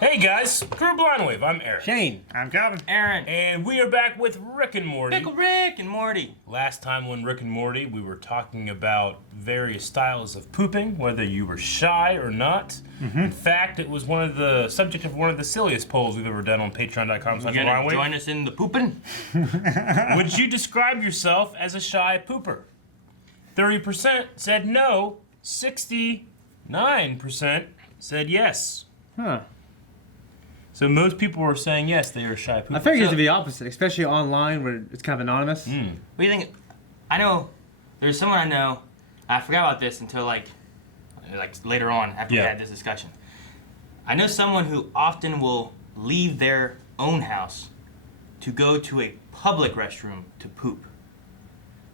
Hey guys, Crew Blindwave, I'm Eric. Shane. I'm Calvin. Aaron. And we are back with Rick and Morty. Rick and Morty. Last time on Rick and Morty, we were talking about various styles of pooping, whether you were shy or not. In fact, it was one of the subject of one of the silliest polls we've ever done on patreon.com/blindwave. You gonna join us in the pooping? Would you describe yourself as a shy pooper? 30% said no, 69% said yes. Huh. So most people were saying yes, they are shy poopers. I figured it to be the opposite, especially online where it's kind of anonymous. What do you think? I know there's someone I know. I forgot about this until like later on after we had this discussion. I know someone who often will leave their own house to go to a public restroom to poop.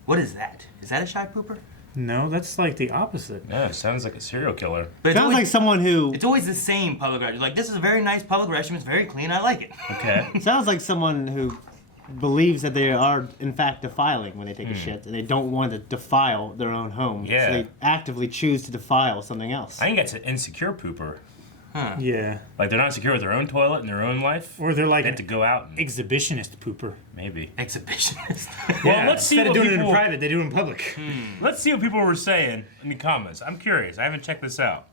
What is that? Is that a shy pooper? No, that's like the opposite. Yeah, sounds like a serial killer. But Sounds like someone who... It's always the same public restroom. Like, this is a very nice public restroom. It's very clean. I like it. Okay. Sounds like someone who believes that they are, in fact, defiling when they take a shit, and they don't want to defile their own home. Yeah. So they actively choose to defile something else. I think that's an insecure pooper. Huh. Yeah. Like they're not secure with their own toilet in their own life. Or they're like They an have to go out and exhibitionist pooper. maybe. Exhibitionist. Well, let's see Instead what of doing it people... in private, they do it in public. Let's see what people were saying in the comments. I'm curious. I haven't checked this out.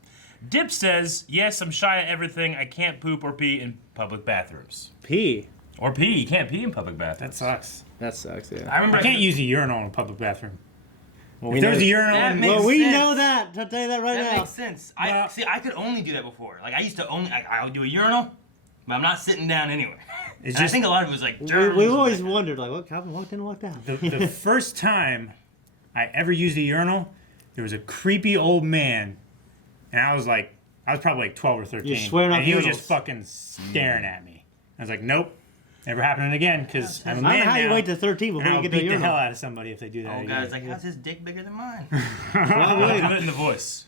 Dip says, yes, I'm shy at everything. I can't poop or pee in public bathrooms. Pee. Or pee. You can't pee in public bathrooms. That sucks. That sucks, yeah. I remember I can't use a urinal in a public bathroom. Well, If there's a urinal That in... makes Well, we sense. know that. I'll tell you that right That now. makes sense. Well- I could only do that before. Like, I used to only... I would do a urinal, but I'm not sitting down anywhere. It's And I just think a lot of it was like germs. We've always wondered, like, what, Calvin walked in and walked out. the first time I ever used a urinal, there was a creepy old man, and I was probably like 12 or 13. You're swearing off and he was urinals. just fucking staring at me. I was like, nope, never happening again, because I'm a I man don't know how you now, wait to 13 and before you I'll get to a beat the urinal. hell out of somebody if they do that Oh, again. guys, like, how's his dick bigger than mine? I'll do it in the voice.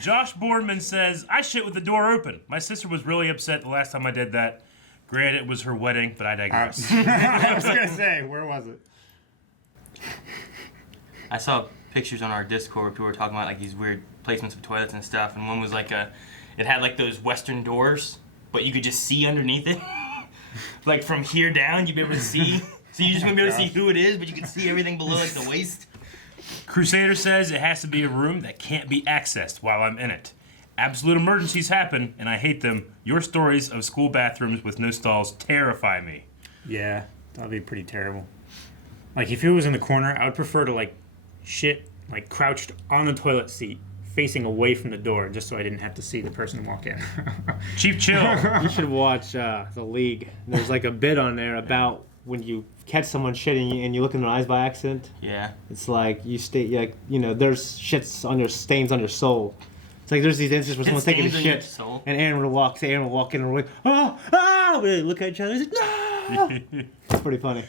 Josh Boardman says, I shit with the door open. My sister was really upset the last time I did that. Granted, it was her wedding, but I digress. I was going to say, where was it? I saw pictures on our Discord where people were talking about like these weird placements of toilets and stuff, and one was like it had like those Western doors, but you could just see underneath it. Like from here down, you'd be able to see. So you just wouldn't be able to see who it is, but you could see everything below like the waist. Crusader says it has to be a room that can't be accessed while I'm in it. Absolute emergencies happen, and I hate them. Your stories of school bathrooms with no stalls terrify me. Yeah, that'd be pretty terrible. Like, if it was in the corner, I would prefer to, like, shit, like, crouched on the toilet seat, facing away from the door, just so I didn't have to see the person walk in. Chief Chill. You should watch The League. There's like a bit on there about when you catch someone shitting and you look in their eyes by accident. Yeah. It's like you stay, like, you know, there's shits on your stains on your soul. It's like there's these instances where someone's taking a stains on your shit, soul? and Aaron will walk in and we're like, we look at each other. He's like, no. It's pretty funny.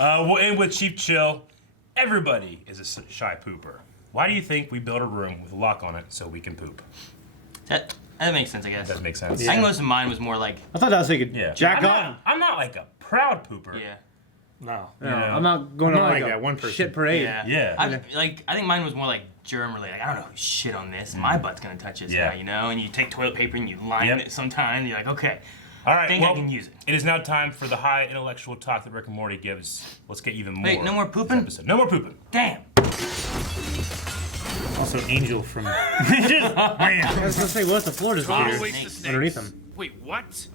We'll end with Chief Chill. Everybody is a shy pooper. Why do you think we built a room with a lock on it so we can poop? That makes sense, I guess. Does make sense. I think most of mine was more like, I thought that was so you could jack off. I'm not like a proud pooper. yeah. No. No, I'm not going I'm on not like like a that one person. shit parade. Yeah. I think mine was more like germ related. Like, I don't know who shit on this. My butt's gonna touch this Yeah. now, you know? And you take toilet paper and you line it sometimes. You're like, okay, All right, I think well, I can use it. It is now time for the high intellectual talk that Rick and Morty gives. Let's get even more. Wait, no more pooping? Episode. No more pooping. Damn. Also, Angel from... I was gonna say, what's the floor just Total here waste of snakes. underneath them? Wait, what?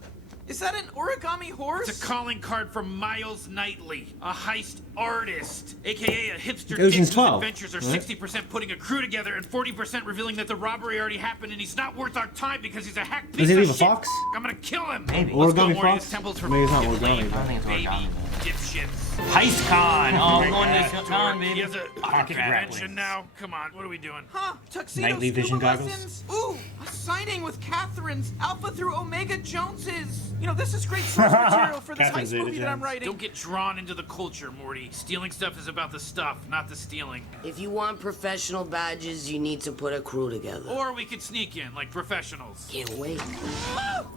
Is that an origami horse? It's a calling card from Miles Knightley, a heist artist, aka a hipster Ocean's dick whose 12, adventures are right? 60% putting a crew together and 40% revealing that the robbery already happened and he's not worth our time because he's a hack piece Does he of leave a shit. fox? I'm gonna kill him. Maybe. Let's go, Origami Morty. fox? This temple's for Maybe it's not fucking origami. lame, I think it's baby. origami. Dipshits. Heist con. Oh, we're going to this con, He baby. has a Pocket convention grapplings. now. Come on, what are we doing? Huh? Tuxedo Nightly scuba vision goggles? lessons? Ooh, a signing with Catherine's Alpha through Omega Joneses. You know, this is great source material for this Catherine's heist movie Zeta that I'm Jones. writing. Don't get drawn into the culture, Morty. Stealing stuff is about the stuff, not the stealing. If you want professional badges, you need to put a crew together. Or we could sneak in, like professionals. Can't wait. Oh,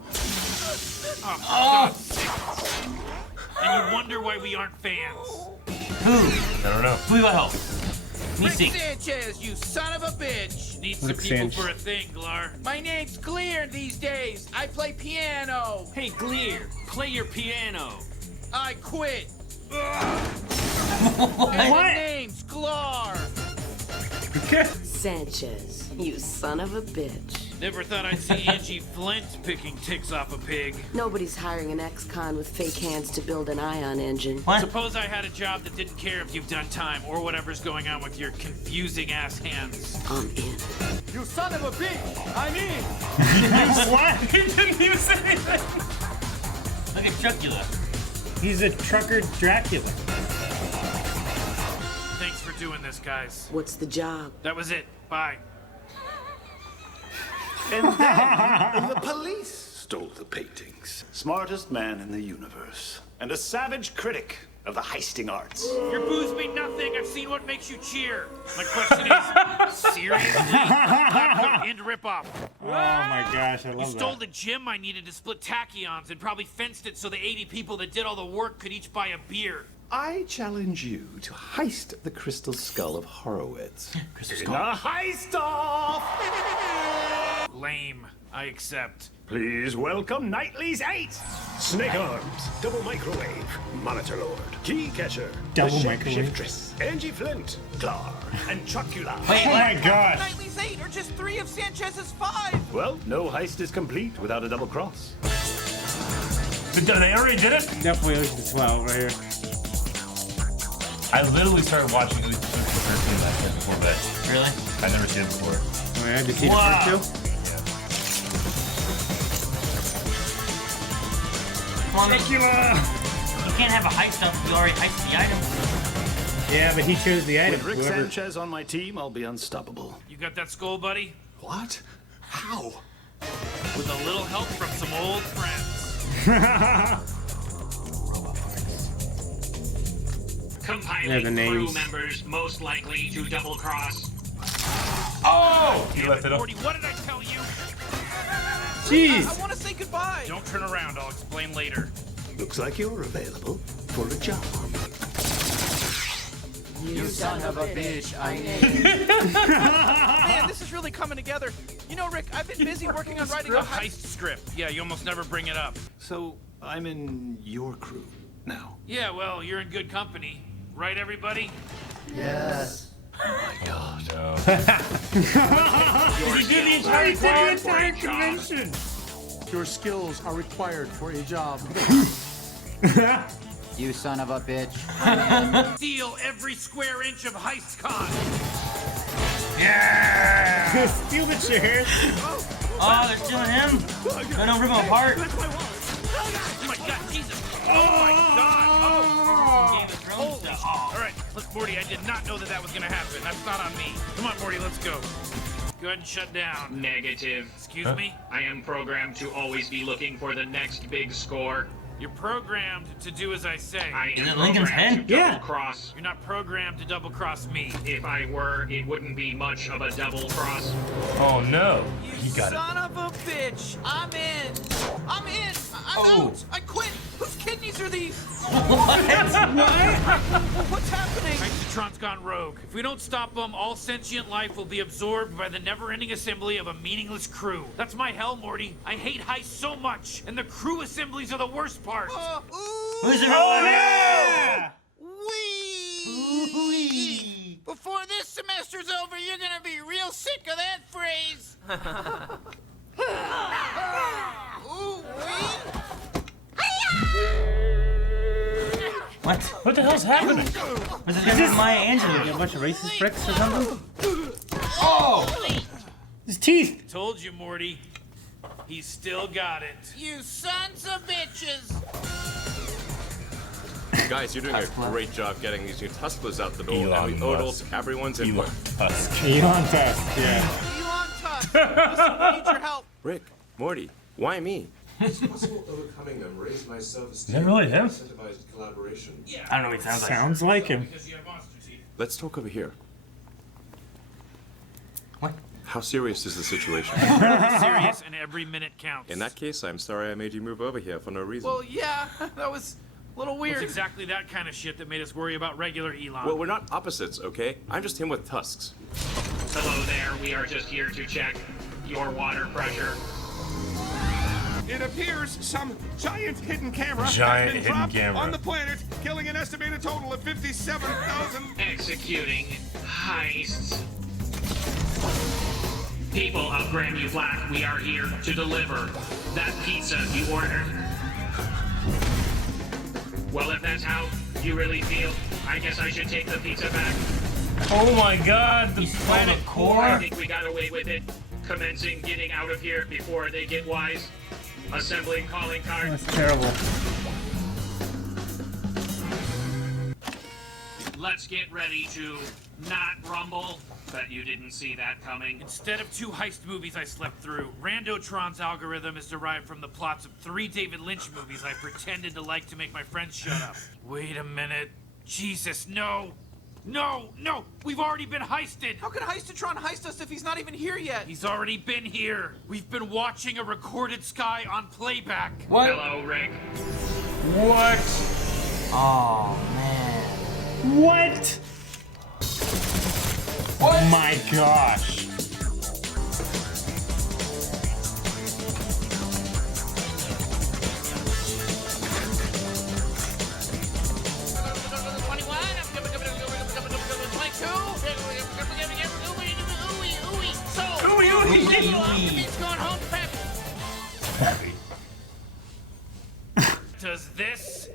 for God's sake. And you wonder why we aren't fans. Who? I don't know. Who will help? Let me Rick see. Sanchez, you son of a bitch. need Look, some people Sanch. for a thing, Glar. My name's Clear these days. I play piano. Hey, Glear, play your piano. I quit. What? And the name's Glar. Sanchez, you son of a bitch. Never thought I'd see Angie Flint picking ticks off a pig. Nobody's hiring an ex-con with fake hands to build an ion engine. What? Suppose I had a job that didn't care if you've done time or whatever's going on with your confusing ass hands. I'm in. You son of a bitch. I'm in. What? He didn't even say anything. Look at Chuckula. He's a trucker Dracula. Thanks for doing this, guys. What's the job? That was it. Bye. And then the police stole the paintings. Smartest man in the universe. And a savage critic of the heisting arts. Your booze mean nothing. I've seen what makes you cheer. My question is, seriously? Clap and rip off. Oh my gosh, I You love stole that. the gym I needed to split tachyons and probably fenced it so the 80 people that did all the work could each buy a beer. I challenge you to heist the crystal skull of Horowitz. Crystal In Skull. a heist off! Lame. I accept. Please welcome Knightley's 8! Snake Arms, Double Microwave, Monitor Lord, Key Catcher, Double the Microwave? Shapeshiftress, Angie Flint, Clar, and Chocula. Wait, Oh what? my gosh. Knightley's 8 or just 3 of Sanchez's 5. Well, no heist is complete without a double cross. They already did it? Definitely Ocean's 12 right here. I literally started watching Ocean's 13 last night before bed. Really? I never seen it before. Oh, yeah, did you see the Wow. first two? Come on, man. Dracula! You can't have a heist up if you already heisted the item. Yeah, but he chose the item. With Rick Whoever- Sanchez on my team, I'll be unstoppable. You got that skull, buddy? What? How? With a little help from some old friends. Yeah, the Compiling names. crew members most likely to double cross. Oh! He left it up. Morty, what did I tell you? Jeez! I want to say goodbye. Don't turn around. I'll explain later. Looks like you're available for a job. You son of a bitch, I Man, this is really coming together. You know, Rick, I've been busy working on writing a A heist. heist script. Yeah, you almost never bring it up. So, I'm in your crew now. Yeah, well, you're in good company. Right, everybody? My God. No. Your skills are required for a job. convention! Your skills are required for a job. You son of a bitch. Steal every square inch of HeistCon. Steal the chair! Oh, they're stealing him? No, don't rip him apart. Oh my God, Jesus! Oh my God! Oh! Game of Thrones Holy stuff. shit. All right, look, Morty, I did not know that was gonna happen. That's not on me. Come on, Morty, let's go. Go ahead and shut down. Negative. Excuse me? I am programmed to always be looking for the next big score. You're programmed to do as I say. I Is am it Lincoln's programmed to head? double cross. You're not programmed to double cross me. If I were, it wouldn't be much of a double cross. Oh no. You He got it. son of a bitch. I'm in. I'm in. I'm out. I quit. Whose kidneys are these? What's happening? Hexatron's gone rogue. If we don't stop them, all sentient life will be absorbed by the never-ending assembly of a meaningless crew. That's my hell, Morty. I hate heists so much, and the crew assemblies are the worst part. Who's it? Wee! Before this semester's over, you're gonna be real sick of that phrase. Ooh, wee! What? What the hell's happening? What's this guy Maya Angelou? A bunch of racist bricks or something? Oh! His teeth! Told you, Morty. He's still got it. You sons of bitches! Guys, you're doing a great job getting these new Teslas out the door. Elon and the old Musk. Capri ones in Elon Musk. Elon Tusk, yeah. Elon Tusk, listen, we need your help. Rick, Morty, why me? Possible overcoming them raise my self-esteem. Is that really him? Incentivized collaboration. I don't know what he sounds like. Sounds like him. Because you have monster teeth. Let's talk over here. What? How serious is the situation? Serious, and every minute counts. In that case, I'm sorry I made you move over here for no reason. Well, yeah, that was a little It's weird. exactly that kind of shit that made us worry about regular Elon. Well, we're not opposites, okay? I'm just him with tusks. Hello there, we are just here to check your water pressure. It appears some giant hidden camera Giant has been hidden dropped camera. on the planet, killing an estimated total of 57,000. Executing heists. People of Grandview Flat, we are here to deliver that pizza you ordered. Well, if that's how you really feel, I guess I should take the pizza back. Oh my god, the planet core. I think we got away with it. Commencing getting out of here before they get wise. Assembling calling card. That's terrible. Let's get ready to not rumble. Bet you didn't see that coming. Instead of 2 heist movies I slept through, Randotron's algorithm is derived from the plots of 3 David Lynch movies I pretended to like to make my friends shut up. Wait a minute. Jesus, no. No, no! We've already been heisted! How could Heistatron heist us if he's not even here yet? He's already been here. We've been watching a recorded sky on playback. What? Hello, Rick. What? Oh, man. What? What? Oh my gosh. Does this?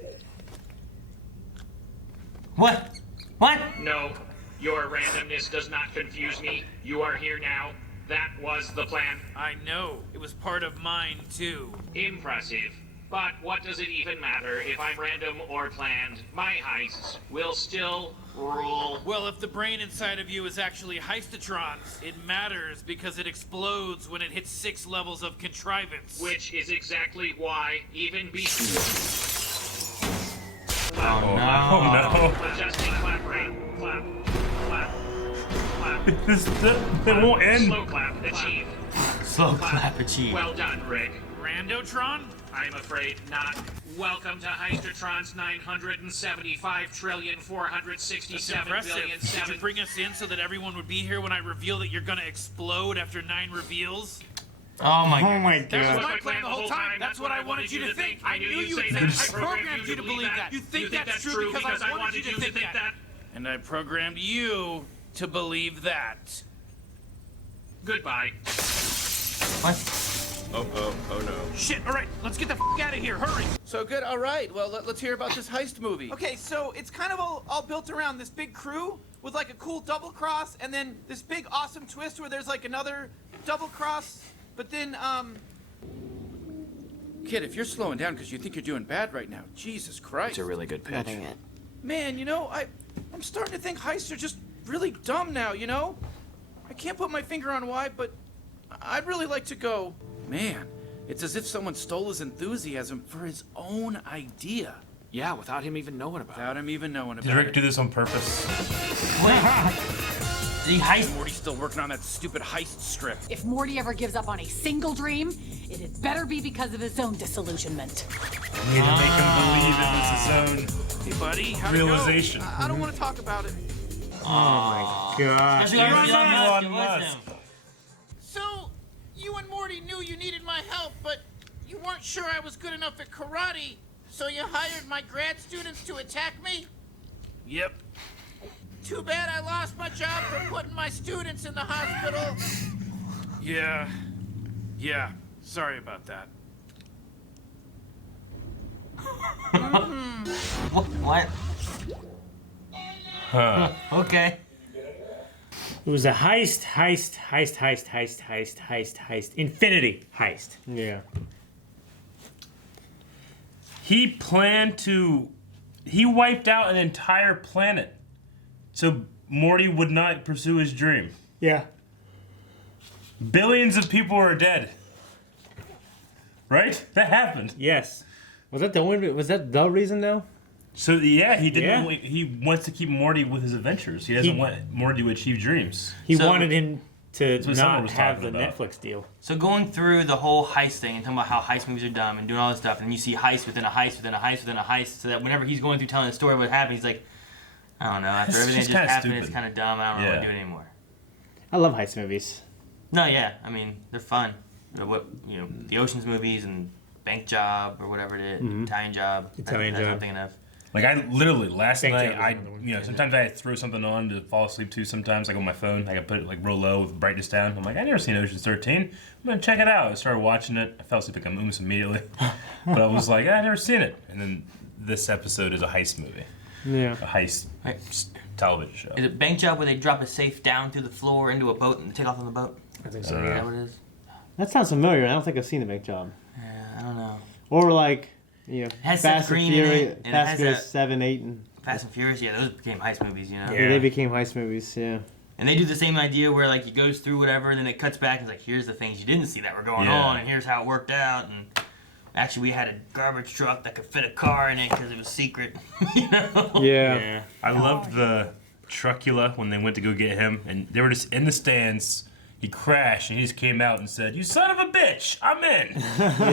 What? What? No, your randomness does not confuse me. You are here now. That was the plan. I know. It was part of mine, too. Impressive. But what does it even matter if I'm random or planned? My heists will still rule. Well, if the brain inside of you is actually Heistatron's, it matters because it explodes when it hits 6 levels of contrivance. Which is exactly why, even before. Oh no. Adjusting clap rate. Clap. Clap. Clap. It won't end. Slow clap achieved. Slow clap achieved. Well done, Rick. Randotron? I'm afraid not. Welcome to Heistatron's 975,467,000,000,000. Did you bring us in so that everyone would be here when I reveal that you're gonna explode after 9 reveals? Oh my god. Oh my That god. was my plan the whole time. That's what I wanted you to think. I knew you would think. I programmed you to believe that. You think that's true because I wanted you to think that. And I programmed you to believe that. Goodbye. What? Oh no. Shit, alright, let's get the f out of here, hurry! So good, all right. Well, let's hear about this heist movie. Okay, so it's kind of all built around this big crew with like a cool double cross and then this big awesome twist where there's like another double cross. But then, Kid, if you're slowing down because you think you're doing bad right now, Jesus Christ. It's a really good pitch. Man, you know, I'm starting to think heists are just really dumb now, you know? I can't put my finger on why, but I'd really like to go. Man, it's as if someone stole his enthusiasm for his own idea. Yeah, without him even knowing about it. Without him even knowing about Did Rick do this on purpose? The heist. Morty's still working on that stupid heist strip. If Morty ever gives up on a single dream, it had better be because of his own disillusionment. We need to make him believe it was his own Hey, buddy, how'd realization. it go? I don't want to talk about it. Oh my god. Elon Musk. So, you and Morty knew you needed my help, but you weren't sure I was good enough at karate, so you hired my grad students to attack me? Yep. Too bad I lost my job for putting my students in the hospital. Yeah. Yeah. Sorry about that. What? Huh. Okay. It was a heist. Infinity heist. Yeah. He planned to... He wiped out an entire planet so Morty would not pursue his dream. Yeah. Billions of people are dead. Right? That happened. Yes. Was that the only? Was that the reason though? So yeah, he didn't. Yeah. He wants to keep Morty with his adventures. He doesn't want Morty to achieve dreams. He wanted him to That's what someone not was have the talking about. Netflix deal. So going through the whole heist thing and talking about how heist movies are dumb and doing all this stuff, and then you see heist within a heist within a heist within a heist, so that whenever he's going through telling the story of what happened, he's like, I don't know, after It's everything just that just kinda happened, stupid. it's kind of dumb, I don't know Yeah. what to do anymore. I love heist movies. No, yeah. I mean, they're fun. The Ocean's movies and Bank Job or whatever it is, Italian Job. That's what I'm thinking of. Like I literally last Bank night, Job is I another one. sometimes I throw something on to fall asleep to. Sometimes like on my phone, I can put it like real low with brightness down. I'm like, I never seen Ocean's 13. I'm gonna check it out. I started watching it. I fell asleep like almost immediately, but I was like, I never seen it. And then this episode is a heist movie. Yeah. A heist television show. Is it Bank Job where they drop a safe down through the floor into a boat and take off on the boat? I think Is so. that what it is? That sounds familiar. I don't think I've seen the Bank Job. Yeah, I don't know. Or like, has Fast Seth and Green in Furious, it, and it Fast has and Furious that- 7, 8, and Fast and Furious, yeah, those became heist movies, you know? yeah, they became heist movies. Yeah. And they do the same idea where like he goes through whatever, and then it cuts back and it's like, here's the things you didn't see that were going Yeah. on, and here's how it worked out. And actually, we had a garbage truck that could fit a car in it because it was secret. You know? Yeah. I loved the Truckula when they went to go get him, and they were just in the stands. He crashed, and he just came out and said, "You son of a bitch, I'm in."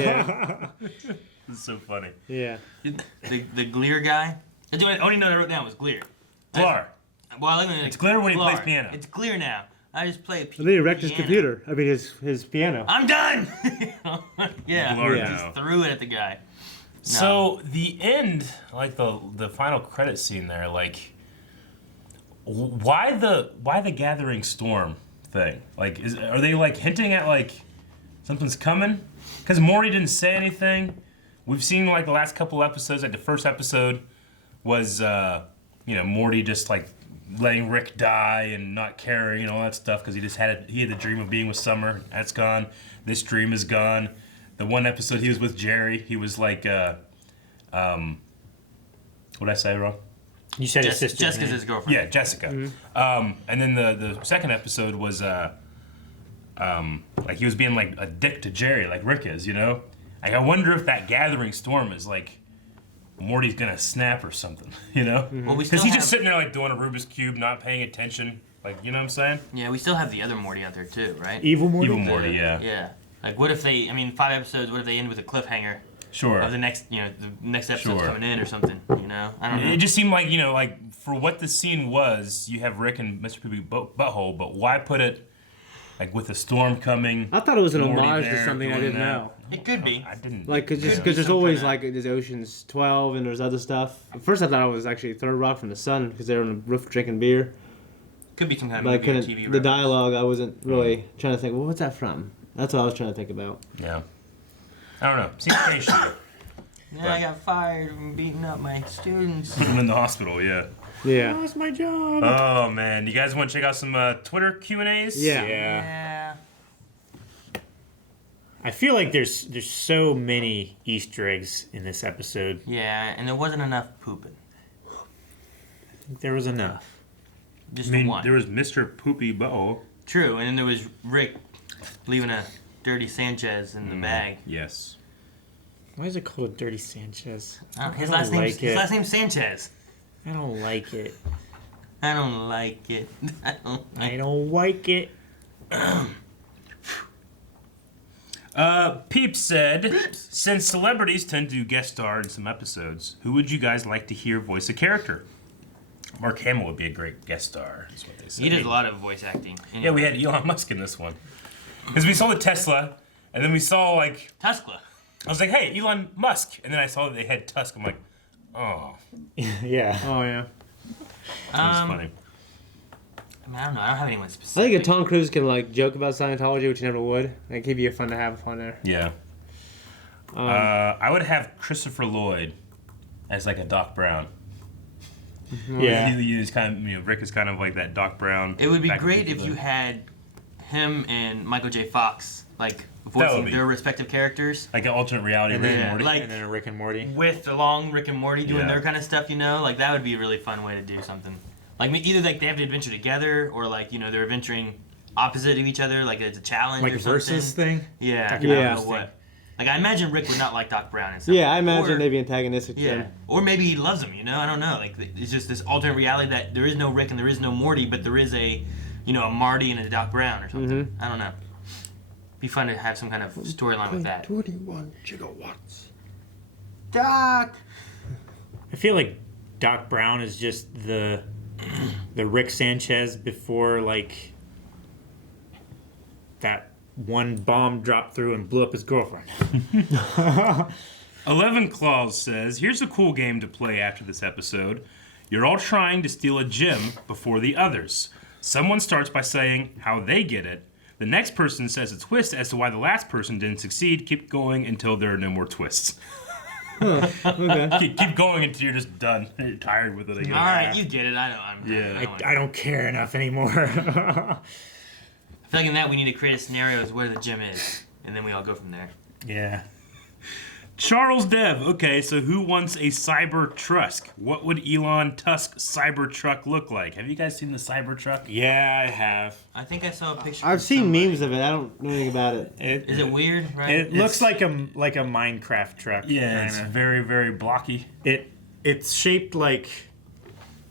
Yeah. It's so funny. Yeah. The Glear guy. The only note I wrote down was Glear. Glar. Well, It's Glear when he plays Glar. piano. It's Glear now. I just play a And then he wrecked his computer. I mean, his piano. I'm done. Yeah. Glar Yeah. now. Just threw it at the guy. So the end, like the final credit scene there, like why the gathering storm thing? Like, are they like hinting at like something's coming? Because Morty didn't say anything. We've seen like the last couple episodes. Like the first episode was Morty just like letting Rick die and not caring and all that stuff because he had the dream of being with Summer. That's gone. This dream is gone. The one episode he was with Jerry, he was like, what did I say wrong? You said his sister. Jessica's his girlfriend. Yeah, Jessica. And then the second episode was like he was being like a dick to Jerry, like Rick is, you know? Like I wonder if that gathering storm is like Morty's gonna snap or something, you know? Well, we Because still he's have, just sitting there like doing a Rubik's Cube, not paying attention. Like, you know what I'm saying? Yeah, we still have the other Morty out there too, right? Evil Morty? Evil Morty, yeah. Yeah. Like, what if they? I mean, 5 episodes. What if they end with a cliffhanger? Sure. Of the next episode's Sure. coming in or something. You know, I don't know. It just seemed like, like for what the scene was, you have Rick and Mr. Poopy Butthole, but why put it like with a storm coming? I thought it was an Morty homage to there something I doing didn't that. know. It could be. I didn't. Like, because there's always like there's Ocean's 12 and there's other stuff. At first, I thought it was actually Third Rock from the Sun because they were on the roof drinking beer. Could be some kind of But I movie or couldn't. TV The reference. dialogue, I wasn't really trying to think. Well, what's that from? That's what I was trying to think about. Yeah. I don't know. Seems patient. Yeah, I got fired from beating up my students. I'm in the hospital, yeah. Yeah. Lost my job. Oh man, you guys want to check out some Twitter Q&As? Yeah. I feel like there's so many Easter eggs in this episode. Yeah, and there wasn't enough pooping. I think there was enough. Just I mean, one. there was Mr. Poopy Butthole. True, and then there was Rick leaving a dirty Sanchez in the bag. Yes. Why is it called a Dirty Sanchez? His I last don't name's like it. Sanchez. I don't like it. I don't like it. I don't like it. Peep said, since celebrities tend to guest star in some episodes, who would you guys like to hear voice a character? Mark Hamill would be a great guest star, is what they say. He did a lot of voice acting. Yeah, we had Elon Musk in this one. Because we saw the Tesla, and then we saw, like... Tesla. I was like, hey, Elon Musk. And then I saw that they had Tusk. I'm like, oh. Yeah. Oh yeah. That was funny. I mean, I don't know. I don't have anyone I specific. think if Tom Cruise can like joke about Scientology, which he never would, like he'd be fun to have on there. Yeah. I would have Christopher Lloyd as like a Doc Brown. Yeah. He's kind of, Rick is kind of like that Doc Brown. It would be back in great the if day. you had him and Michael J. Fox, like, would voicing be- their respective characters. Like an alternate reality And Rick then, and Morty. like- and then a Rick and Morty. With along Rick and Morty doing Yeah. their kind of stuff, you know? Like, that would be a really fun way to do something. Like, either like they have to adventure together, or like, they're adventuring opposite of each other, like it's a challenge Like or a something. versus thing? Yeah. That I could don't be know interesting. what. Like, I imagine Rick would not like Doc Brown in something. Yeah, I imagine Or- they'd be antagonistic. Yeah, To him. or maybe he loves him. I don't know. Like, it's just this alternate reality that there is no Rick and there is no Morty, but there is a, a Marty and a Doc Brown or something. I don't know. Be fun to have some kind of storyline with that. 21 gigawatts. Doc. I feel like Doc Brown is just the Rick Sanchez before, like, that one bomb dropped through and blew up his girlfriend. 11 Claws says, here's a cool game to play after this episode. You're all trying to steal a gem before the others. Someone starts by saying how they get it. The next person says a twist as to why the last person didn't succeed. Keep going until there are no more twists. Okay. Keep going until you're just done. You're tired with it again. All right, you get it. I don't care enough anymore. I feel like in that we need to create a scenario as where the gym is, and then we all go from there. Yeah. Charles Dev. Okay, so who wants a Cybertruck? What would Elon Tusk's Cybertruck look like? Have you guys seen the Cybertruck? Yeah, I have. I think I saw a picture. I've seen memes of it. I don't know anything about it. Is it weird? Right? It looks like a Minecraft truck. Yeah, it's kinda. very, very blocky. It's shaped like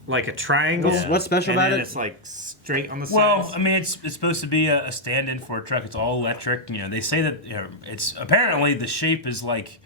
a triangle. What's special and about then it? It's like straight on the sides. Well, I mean, it's supposed to be a stand-in for a truck. It's all electric. You know, they say that it's apparently the shape is like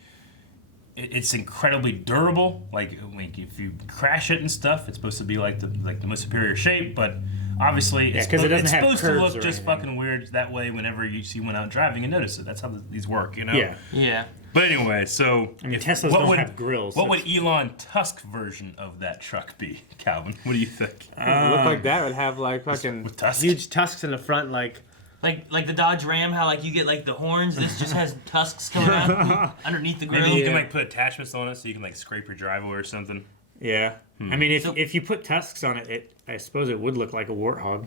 it's incredibly durable. Like if you crash it and stuff, it's supposed to be like the most superior shape. But obviously, it's supposed to look just fucking weird that way. Whenever you see one out driving and notice it, that's how these work. You know? Yeah. Yeah. But anyway, so I mean, Teslas don't have grills. What would Elon Tusk version of that truck be, Calvin? What do you think? It look like that would have like fucking huge tusks in the front, like the Dodge Ram. How like you get like the horns. This just has tusks coming out underneath the grill. Maybe you can like put attachments on it so you can like scrape your driveway or something. Yeah. I mean, if you put tusks on it, I suppose it would look like a warthog.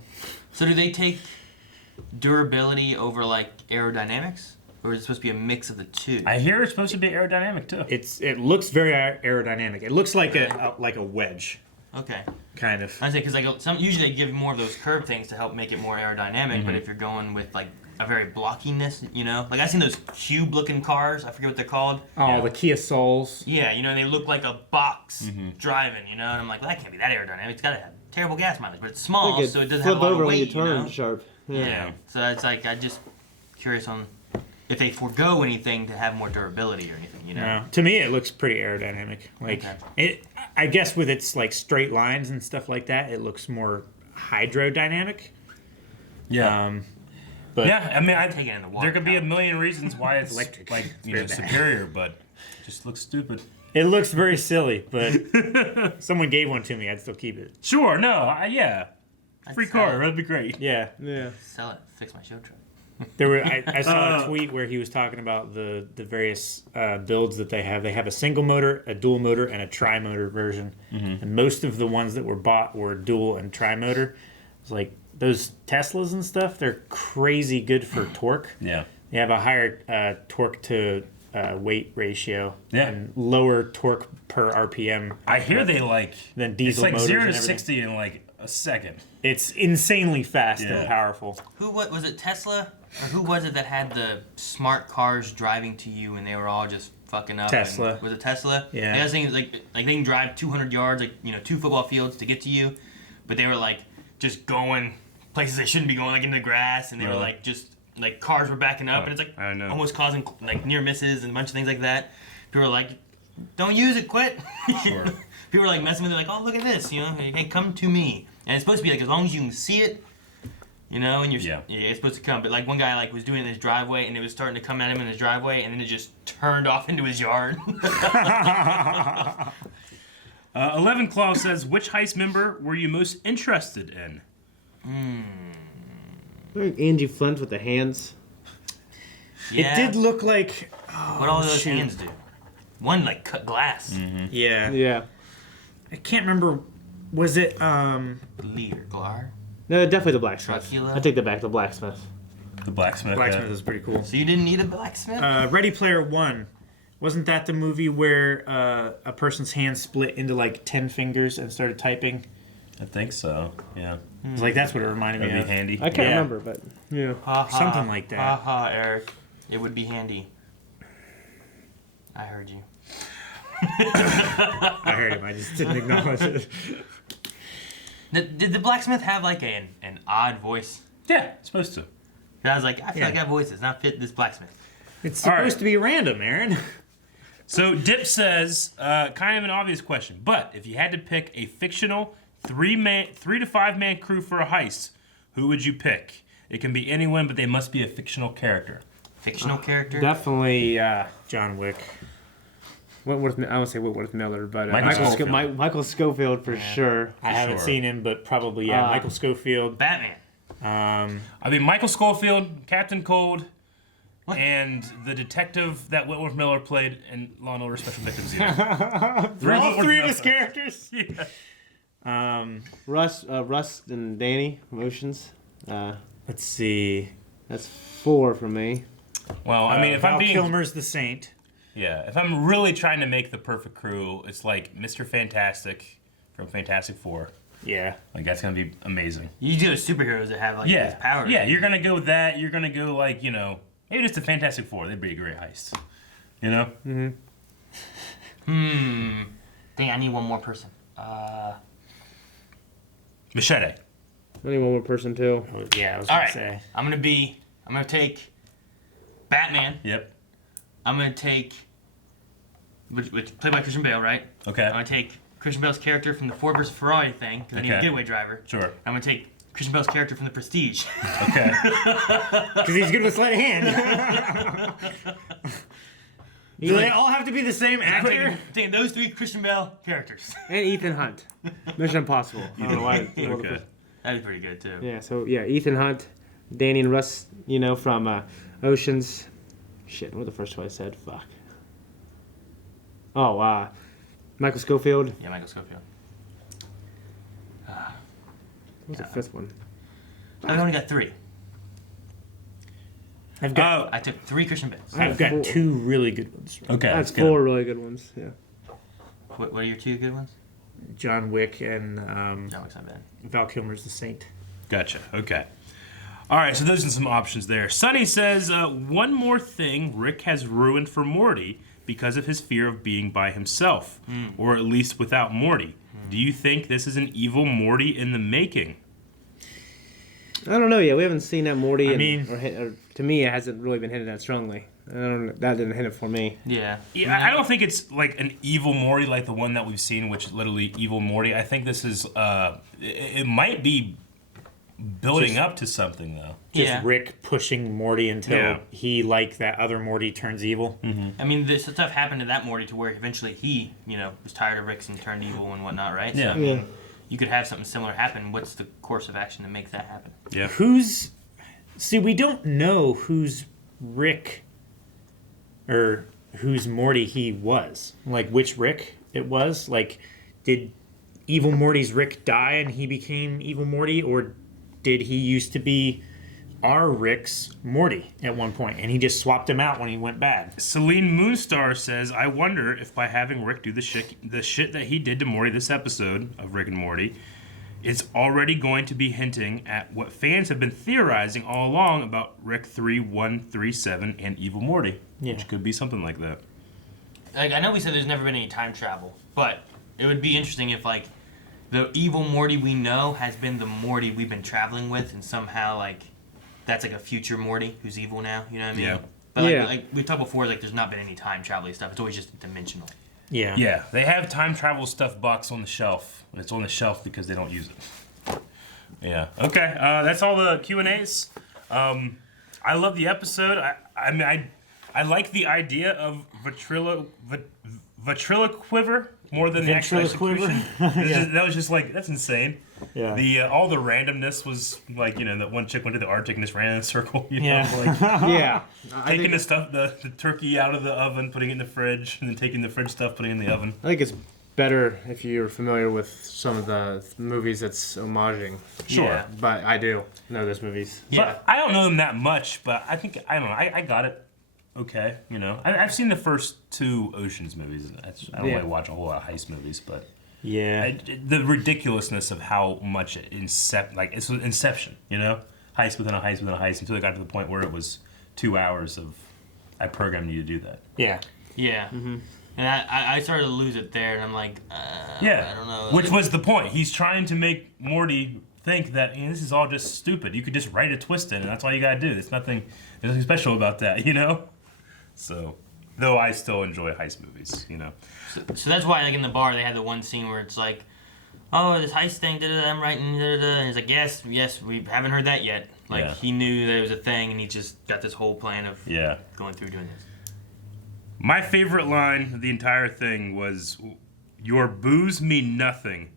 So do they take durability over like aerodynamics? Or is it supposed to be a mix of the two? I hear it's supposed to be aerodynamic too. It looks very aerodynamic. It looks like a wedge. Okay. Kind of. I say because usually they give more of those curved things to help make it more aerodynamic. But if you're going with like a very blockiness, like I've seen those cube-looking cars. I forget what they're called. Oh, the Kia Souls. Yeah, they look like a box driving. And I'm like, well, that can't be that aerodynamic. It's got to have terrible gas mileage, but it's small, so it doesn't have a lot of weight. When you turn sharp. Yeah. So it's like I'm just curious on if they forego anything to have more durability or anything, No. To me, it looks pretty aerodynamic. Like I guess with its like straight lines and stuff like that, it looks more hydrodynamic. Yeah. But yeah, I mean, take it in the water. There could be a million reasons why it's electric, like superior, but it just looks stupid. It looks very silly, but someone gave one to me, I'd still keep it. Sure, no, yeah, free car, that'd be great. Yeah. Sell it, fix my show truck. I saw a tweet where he was talking about the various builds that they have. They have a single motor, a dual motor, and a tri-motor version. And most of the ones that were bought were dual and tri-motor. It's like those Teslas and stuff, they're crazy good for torque. Yeah. They have a higher torque to weight ratio. Yeah. And lower torque per RPM. I hear they than diesel it's like motors 0 to and everything. 60 in like a second. It's insanely fast and powerful. What was it, Tesla? Or who was it that had the smart cars driving to you and they were all just fucking up? Tesla. Was it Tesla? Yeah. Those things like they can drive 200 yards, 2 football fields to get to you, but they were like just going places they shouldn't be going, like in the grass, and they were like just like cars were backing up, and it's like almost causing like near misses and a bunch of things like that. People were like, "Don't use it, quit." Sure. People were like messing with it, like, "Oh, look at this, hey, come to me." And it's supposed to be like as long as you can see it. And you're it's supposed to come. But like one guy like was doing it in his driveway, and it was starting to come at him in his driveway, and then it just turned off into his yard. 11 Claw says, which heist member were you most interested in? Like Angie Flint with the hands. Yeah. It did look like what all those hands do. One like cut glass. Yeah. Yeah. I can't remember. Was it Lee or Glar? No, definitely the blacksmith. Dracula? I take that back. The blacksmith. The blacksmith. Blacksmith is pretty cool. So you didn't need a blacksmith? Ready Player One. Wasn't that the movie where a person's hand split into like 10 fingers and started typing? I think so. Yeah. It was like that's what it reminded me That'd of. be handy. I can't remember, but yeah. Something like that. Haha, Eric. It would be handy. I heard you. I heard him. I just didn't acknowledge it. Did the blacksmith have like an odd voice? Yeah, it's supposed to. I was like, I feel like that voice does not fit this blacksmith. It's supposed to be random, Aaron. So Dip says, kind of an obvious question, but if you had to pick a fictional 3 to 5 man crew for a heist, who would you pick? It can be anyone, but they must be a fictional character. Fictional character? Definitely John Wick. Whitworth. I won't say Whitworth Miller, but Michael Schofield for sure. I haven't seen him, but probably Michael Schofield. Batman. I mean, Michael Schofield, Captain Cold, and the detective that Whitworth Miller played in Law & Order Special Victims Unit. All three of his characters. Yeah. Russ and Danny from Oceans. Let's see. That's 4 for me. Well, I mean, if Val I'm being Kilmer's the Saint. Yeah, if I'm really trying to make the perfect crew, it's like Mr. Fantastic from Fantastic Four. Yeah. Like, that's going to be amazing. You do superheroes that have, like, these powers. Yeah, you're going to go with that. You're going to go, like, you know, maybe just the Fantastic Four. They'd be a great heist. You know? Dang, I need one more person. Machete. I need one more person, too. Oh, yeah, I was All going right. to say. I'm going to take Batman. Yep. I'm going to take, which played by Christian Bale, right? Okay. I'm going to take Christian Bale's character from the Ford versus Ferrari thing, because I need a getaway driver. Sure. I'm going to take Christian Bale's character from The Prestige. Okay. Because he's good with sleight of hand. They all have to be the same actor? Taking those 3 Christian Bale characters. And Ethan Hunt. Mission Impossible. I don't know why. Okay. That'd be pretty good, too. Yeah, so yeah, Ethan Hunt, Danny and Russ, you know, from Oceans. Shit, what was the first one I said? Fuck. Oh, Michael Schofield. Yeah, Michael Schofield. What's the 5th one? I only got 3. I took 3 Christian Bales. I've got 2 really good ones. Okay, That's good. 4 really good ones, yeah. What are your 2 good ones? John Wick and John Wick's not bad. Val Kilmer's the Saint. Gotcha. Okay. All right, so those are some options there. Sonny says, one more thing Rick has ruined for Morty because of his fear of being by himself, or at least without Morty. Do you think this is an evil Morty in the making? I don't know yet. We haven't seen that Morty. I or to me, it hasn't really been hinted that strongly. That didn't hit it for me. Yeah. Yeah, I don't think it's like an evil Morty like the one that we've seen, which is literally evil Morty. I think this is, it might be building up to something, though. Just Rick pushing Morty until he, like that other Morty, turns evil. I mean, this stuff happened to that Morty to where eventually he, was tired of Rick's and turned evil and whatnot, right? Yeah. So, I mean, you could have something similar happen. What's the course of action to make that happen? Yeah. See, we don't know who's Rick or whose Morty he was. Like, which Rick it was. Like, did evil Morty's Rick die and he became evil Morty, or did he used to be our Rick's Morty at one point and he just swapped him out when he went bad? Celine Moonstar says, I wonder if by having Rick do the shit that he did to Morty this episode of Rick and Morty, it's already going to be hinting at what fans have been theorizing all along about Rick 3137 and Evil Morty, which could be something like that. Like, I know we said there's never been any time travel, but it would be interesting if, like, the evil Morty we know has been the Morty we've been traveling with, and somehow, like, that's like a future Morty who's evil now, you know what I mean? Yeah. But like we talked before, like there's not been any time travel stuff. It's always just dimensional. Yeah. Yeah, they have time travel stuff box on the shelf. And it's on the shelf because they don't use it. Yeah. Okay. That's all the Q&As. I love the episode. I like the idea of ventriloquiver more than the actual execution. That was just like, that's insane. Yeah. The all the randomness was like, that one chick went to the Arctic and just ran in a circle. Taking the turkey out of the oven, putting it in the fridge, and then taking the fridge stuff, putting it in the oven. I think it's better if you're familiar with some of the movies that's homaging. Sure. Yeah, but I do know those movies. Yeah. But I don't know them that much, but I think, I don't know, I got it. Okay, I've seen the first 2 Oceans movies. I don't really watch a whole lot of heist movies, but the ridiculousness of how much it's Inception, heist within a heist within a heist until it got to the point where it was 2 hours of I programmed you to do that. Yeah. Mm-hmm. And I started to lose it there, and I'm like, I don't know. Which was the point. He's trying to make Morty think that this is all just stupid. You could just write a twist in, and that's all you gotta do. There's nothing special about that, So, though I still enjoy heist movies, So that's why, like, in the bar, they had the one scene where it's like, oh, this heist thing, I'm writing, and he's like, yes, we haven't heard that yet. Like Yeah. he knew there was a thing, and he just got this whole plan of Yeah. going through doing this. My favorite line of the entire thing was, "Your boos mean nothing.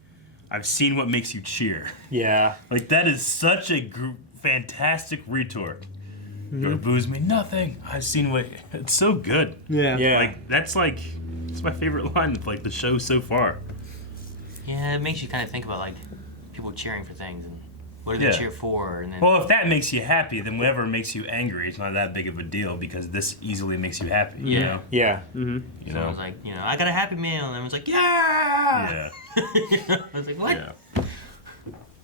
I've seen what makes you cheer." Yeah. Like, that is such a fantastic retort. Your boos mean nothing. I've seen what... It's so good. Yeah. Yeah. Like, that's my favorite line of, like, the show so far. Yeah, it makes you kind of think about, like, people cheering for things, and what do they Yeah. cheer for, and then... Well, if that makes you happy, then whatever makes you angry, it's not that big of a deal because this easily makes you happy. You Yeah. know? Yeah. Mm-hmm. You Someone's know? like, I got a Happy Meal, and everyone's like, yeah! Yeah. I was like, what? Yeah.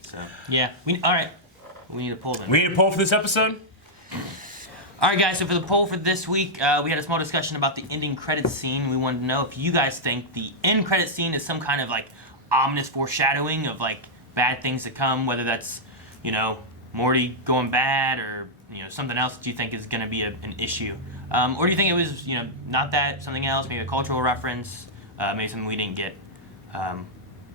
So, yeah. All right. We need a poll then. We need a poll for this episode? All right, guys, so for the poll for this week, we had a small discussion about the ending credits scene. We wanted to know if you guys think the end credits scene is some kind of, like, ominous foreshadowing of, like, bad things to come, whether that's, Morty going bad or, something else that you think is going to be an issue. Or do you think it was, not that, something else, maybe a cultural reference, maybe something we didn't get.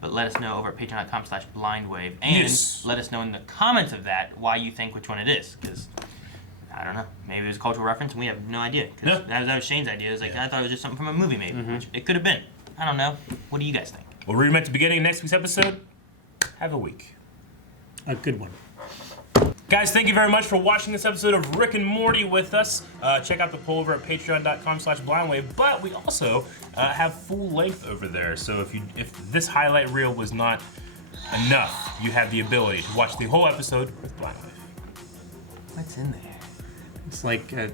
But let us know over at patreon.com/blindwave. And Yes. let us know in the comments of that why you think which one it is. Because, I don't know, maybe it was a cultural reference and we have no idea. Because that was Shane's idea. It was like, I thought it was just something from a movie maybe. Which it could have been. I don't know. What do you guys think? We'll read them at the beginning of next week's episode. Have a week. A good one. Guys, thank you very much for watching this episode of Rick and Morty with us. Check out the poll over at patreon.com/blindwave. But we also have full length over there. So if this highlight reel was not enough, you have the ability to watch the whole episode with Blindwave. What's in there? It's like a